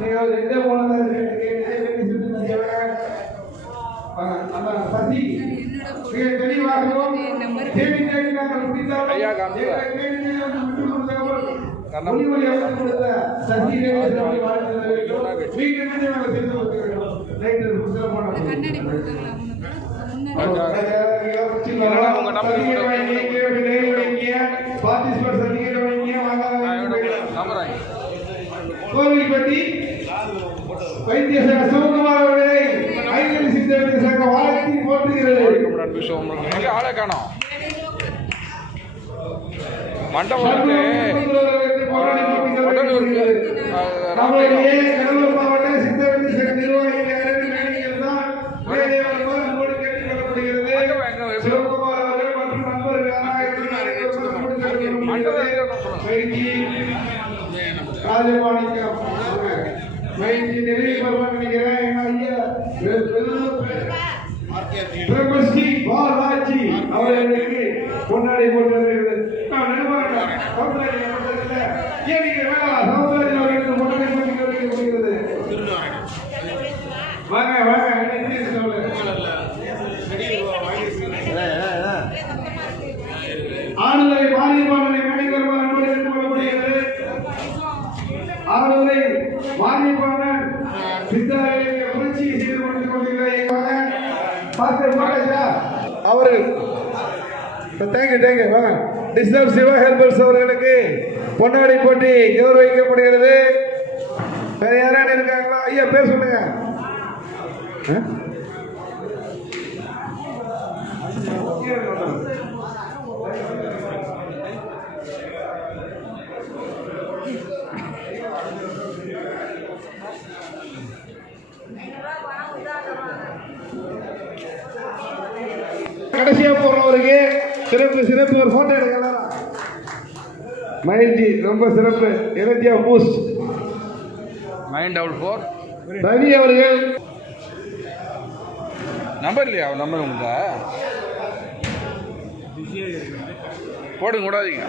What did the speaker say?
நீங்கள் எந்த போனதாக சசி மிக தெளிவாகவும் தேடி தேடி நாங்கள் முடித்தாலும் மொழி அமைத்து கொடுத்த சசி வீட்டு நாங்கள் செய்து கொடுக்க வேண்டும். ரைட்டு சிறப்பான கோவில்பட்டி வைத்தியசாலை சிவகுமார் அவர்களை ஐந்து சித்தர் சங்க வாழ்த்தி போட்டுகிறது. ஆளை காணோம். மண்டபம் மாவட்ட சித்தவெளி சங்க நிர்வாகிகள் தான் சிவகுமார் அவர்கள் மற்றும் நண்பர்கள் ராஜமாணிக்கம் பயிற்சி நிறைவு பெறுவான்னு நினைக்கிறேன். பிரபஸ்ரீ பாலாஜி அவர்களுக்கு கொண்டாடி போட்டு வருகிறது. வாங்க வாங்க ஆளுநரை மாரியப்பாளனை மணிகர்மார் அன்போடு ஏற்றுக்கொள்ளப்படுகிறது. ஆளுநரை மாரியப்பாளன் சித்தாரியை புரட்சி செய்து கொண்டிருக்கிறார். அவர்கள் தேங்க்யூ வாங்க. டிஸ்டர்ப் சிவா ஹெல்பர்ஸ் அவர்களுக்கு பொன்னாடி போட்டி கௌரவிக்கப்படுகிறது. வேற யாராவது இருக்காங்களா? ஐயா பேர் சொல்லுங்க. கடைசியா போறவருக்கு சிறப்பு ஒரு போட்டோ எடுக்கலாம். மயில்ஜி ரொம்ப சிறப்பு. எனர்ஜியா பூஸ்ட் 944 ரவி அவர்கள் நம்பர் இல்லையா? நம்பர் உங்க போடுங்க கூடாதீங்க.